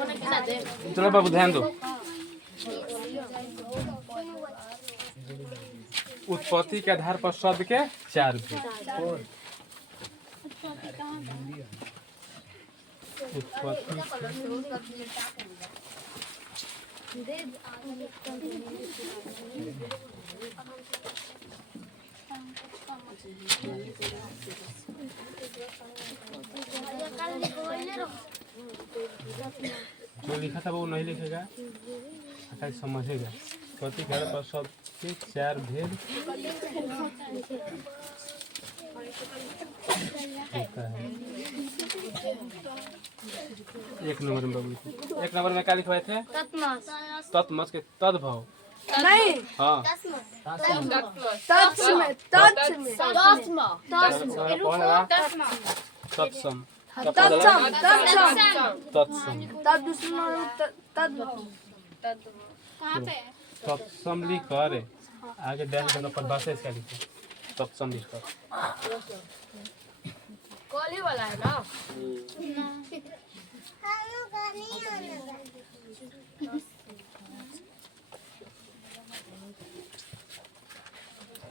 चलो बाबू ध्यान दो। उत्पत्ति के आधार पर शब्द के 4 भेद। उत्पत्ति जो लिखा था वो नहीं लिखेगा, अच्छा समझेगा। उत्पत्ति के आधार पर शब्द के 4 भेद होता है। 1 नंबर में बाबू, 1 नंबर में क्या लिखवाए थे? तत्मस के तद्भव नहीं, हाँ तत्सम तत्सम तत्सम लिख कर आगे डैश देना परिभाषा इसका लिखो। तत्सम लिख कर कॉली वाला है ना।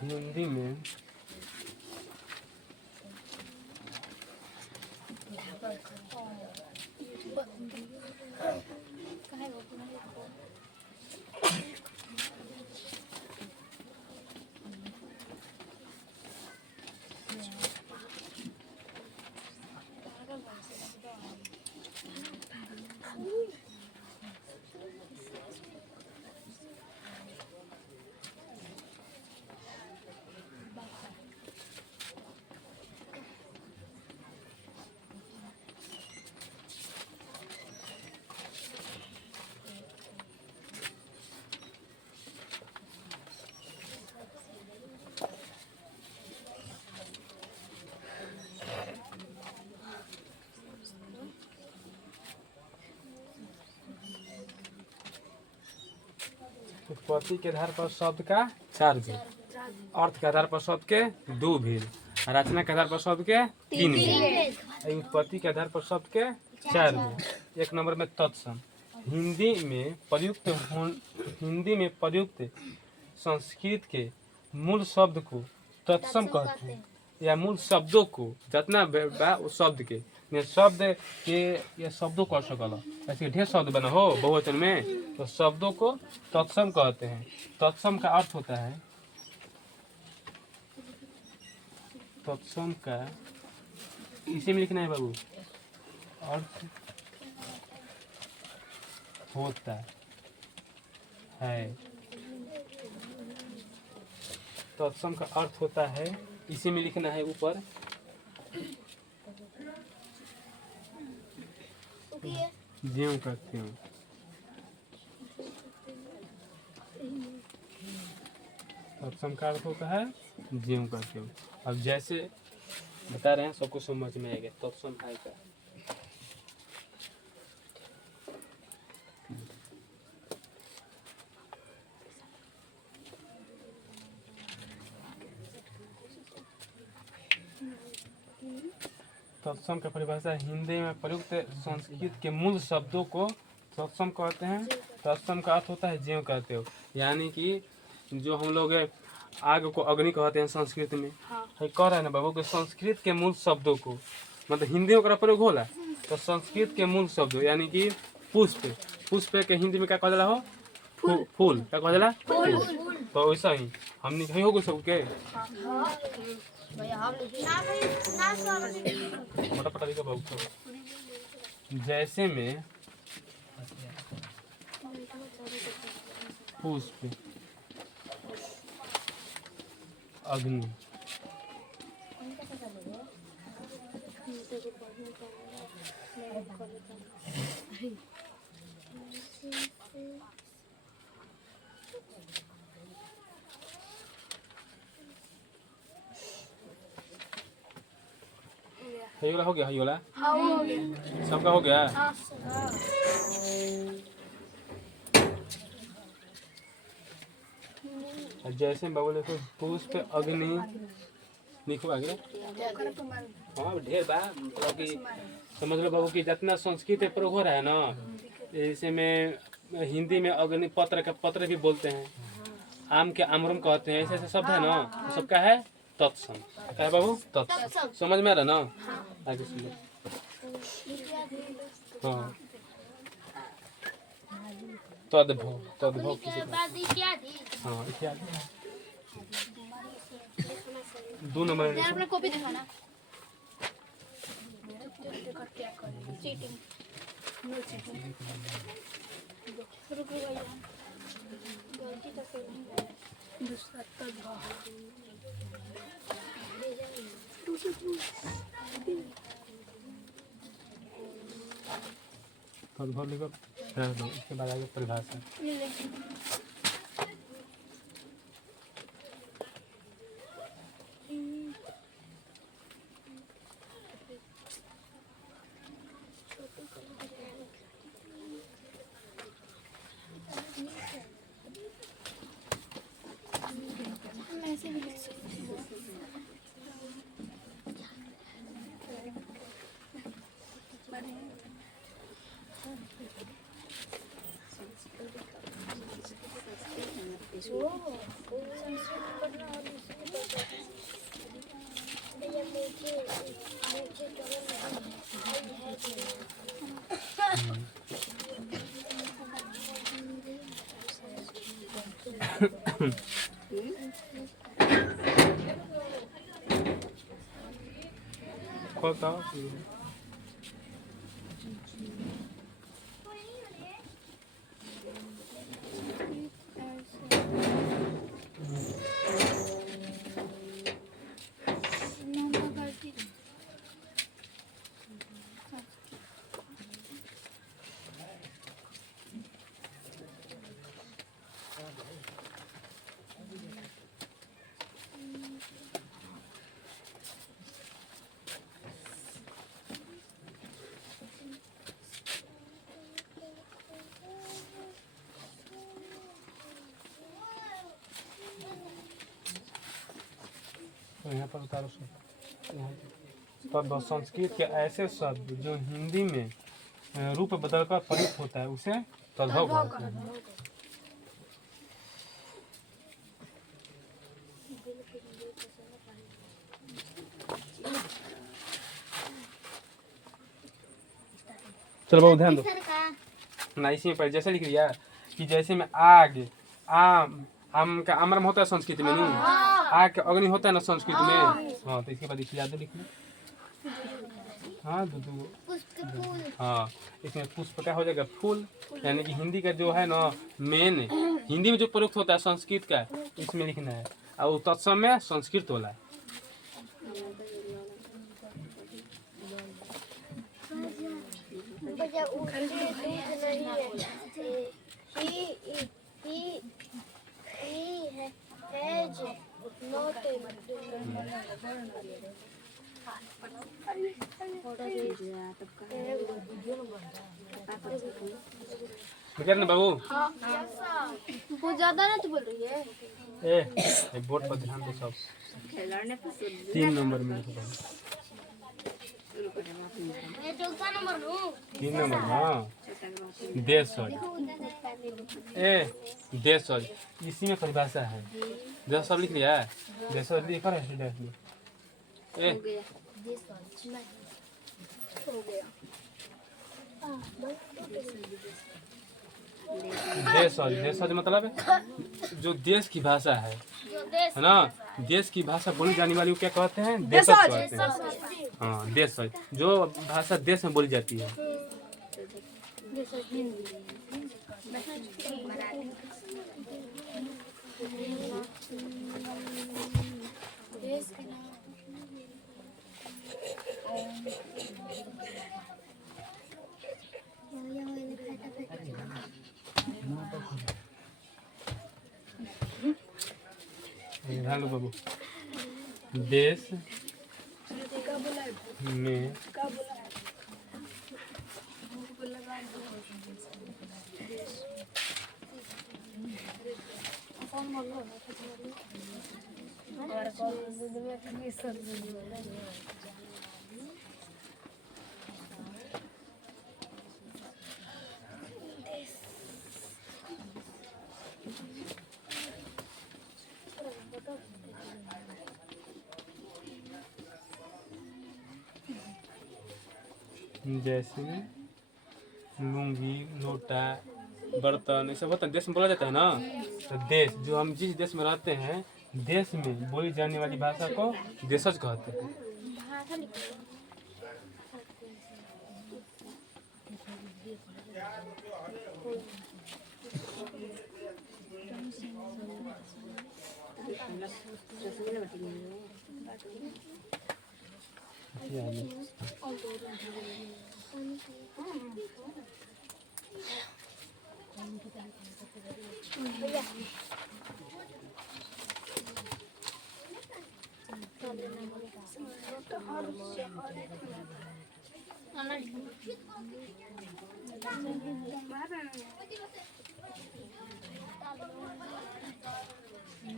हिंदी में उत्पत्ति के आधार पर शब्द का 4 भेद, अर्थ के आधार पर शब्द के 2 भेद, रचना के आधार पर शब्द के 3 भेद, उत्पत्ति के आधार पर शब्द के 4 भेद। 1 नंबर में तत्सम। हिंदी में प्रयुक्त संस्कृत के मूल शब्द को तत्सम कहते हैं, या मूल शब्दों को जितना उस शब्द के शब्द के या शब्दों को सकल ऐसे ढेर शब्द बना हो बहुवचन में, तो शब्दों को तत्सम कहते हैं। तत्सम का अर्थ होता है, तत्सम का इसी में लिखना है बाबू, अर्थ होता है। तत्सम का अर्थ होता है, इसी में लिखना है ऊपर। ज्यों करते हो तत्सम का अर्थ होता है ज्यों करते हो। अब जैसे बता रहे हैं सबको समझ में आएगा तत्सम है क्या। तत्सम का परिभाषा हिंदी में प्रयुक्त संस्कृत के मूल शब्दों को तत्सम कहते हैं। तत्सम का अर्थ होता है ज्यों कहते हो, यानी कि जो हम लोग आग को अग्नि कहते हैं संस्कृत में, कह रहे हैं ना बाबू कि संस्कृत के मूल शब्दों को मतलब हिंदी में प्रयोग होला, तो संस्कृत के मूल शब्दों यानी कि पुष्प, पुष्प के हिंदी में क्या कह दिला हो? फूल। क्या कह दिला? फूल। तो वैसा ही हमने कहीं हो सबके जैसे में पुष्प, अग्नि, हयोला हो गया? हयोला सबका हो गया? जैसे बाबू लिखो पुष्प, अग्नि लिखो आगे। हाँ ढेर बा, मतलब कि समझ लो बाबू कि जितना संस्कृत प्रयोग हो रहा है ना, जैसे में हिंदी में अग्नि पत्र का पत्र भी बोलते हैं, आम के आमरम कहते हैं, ऐसे ऐसे शब्द है ना, वो सब क्या है? तत्सम। क्या है बाबू? तत्सम। समझ में आ रहा ना? आगे सुनिए। हाँ, तद्भव, तद्भव किसे कहते हैं? हाँ, इत्यादि। 2 नंबर में अपना कॉपी देखो ना। रुक भैया, गलती तो फिर दूसरा तद्भव लिखो, रख दो, इसके बाद आगे परिभाषा। ऐसे भी लिख सकते हो। खोलता यहाँ पर उतारो तब संस्कृत के ऐसे शब्द जो हिंदी में रूप बदलकर प्रयुक्त होता है उसे तद्भव कहते हैं। चलो बहुत ध्यान दो ना, इसी में पर जैसे लिख दिया कि जैसे में आग, आम का आम्रम होता है संस्कृत में, नहीं आग का अग्नि होता है ना संस्कृत में। हाँ, तो इसके बाद इसे याद लिखना। हाँ, हाँ, इसमें पुष्प क्या हो जाएगा? फूल। यानी कि हिंदी का जो है ना मेन हिंदी में जो प्रयुक्त होता है संस्कृत का, इसमें लिखना है, और तत्सम में संस्कृत वाला है। ना बाबू वो ज्यादा ना तो बोल रही है। ए बोर्ड पर ध्यान दो सब। 3 नंबर में लिखो बाबू। 3 नंबर। हाँ, देश देश इसी में परिभाषा है। देश सब लिख लिया है? देश लिखा है स्टूडेंट में। देश मतलब जो देश की भाषा है ना, देश की भाषा बोली जाने वाली को क्या कहते हैं? देशज कहते हैं। हाँ, देशज जो भाषा देश में बोली जाती है। ध्यान दो बाबू, देश में जैसे लुंगी, लोटा, बर्तन, ये सब होता है, देश में बोला जाता है ना। तो देश, जो हम जिस देश में रहते हैं, देश में बोली जाने वाली भाषा को देशज कहते हैं। भाषा लिखो।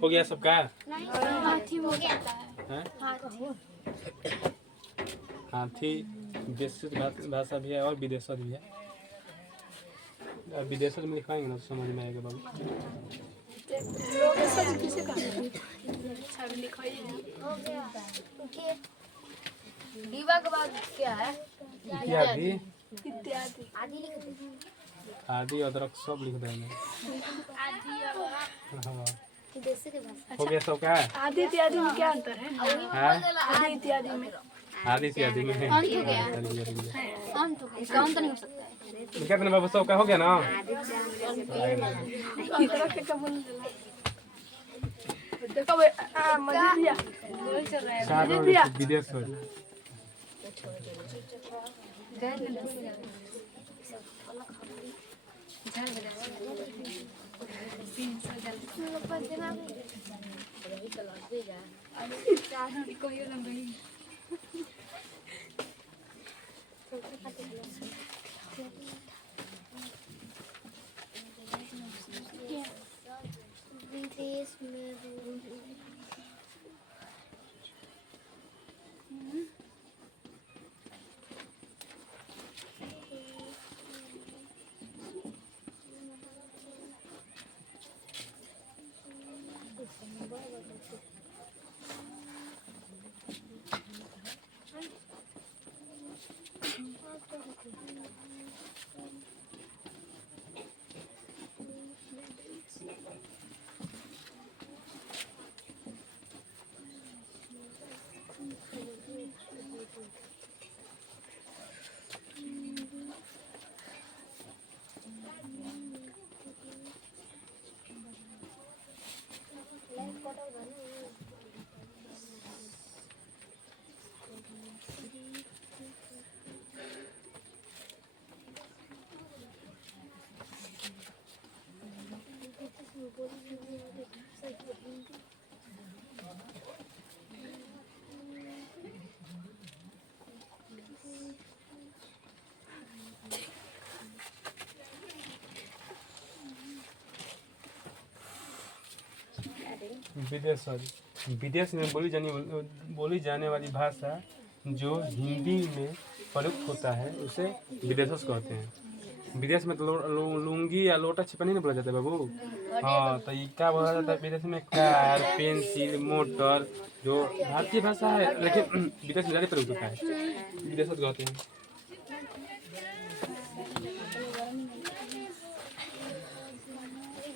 हो गया सबका? हाथी हो जाता है। हैं? हाथी। हाथी देशी भाषा भी है और विदेशज भी है। अब विदेशज में दिखाएंगे ना तो समझ में आएगा बाबू। दीवा के बाद क्या है? इत्यादि, इत्यादि। आदि लिख दे। आदि, अदरक सब लिख देंगे। आदि और हाँ, देश के भाषा। हो गया सबका? आदि इत्यादि में क्या अंतर है? हैं? आदि इत्यादि में आदि इत्यादि में अंत हो गया। अंत हो गया। इसका अंत नहीं हो सकता है। कितने बाबू सबका हो गया ना? अंतर के कबूल देखो मजेदिया चार और विदेश हो। विदेश में विदेश, विदेश में बोली जाने वाली भाषा जो हिंदी में प्रयुक्त होता है उसे विदेशज कहते हैं। विदेश में तो लुंगी या लोटा छिपा नहीं बोला जाता है बाबू। हाँ, तो ये क्या बोला जाता है विदेश में? कार, पेंसिल, मोटर, जो भारतीय भाषा है लेकिन विदेश में ज़्यादा प्रयुक्त होता है, विदेशज कहते हैं।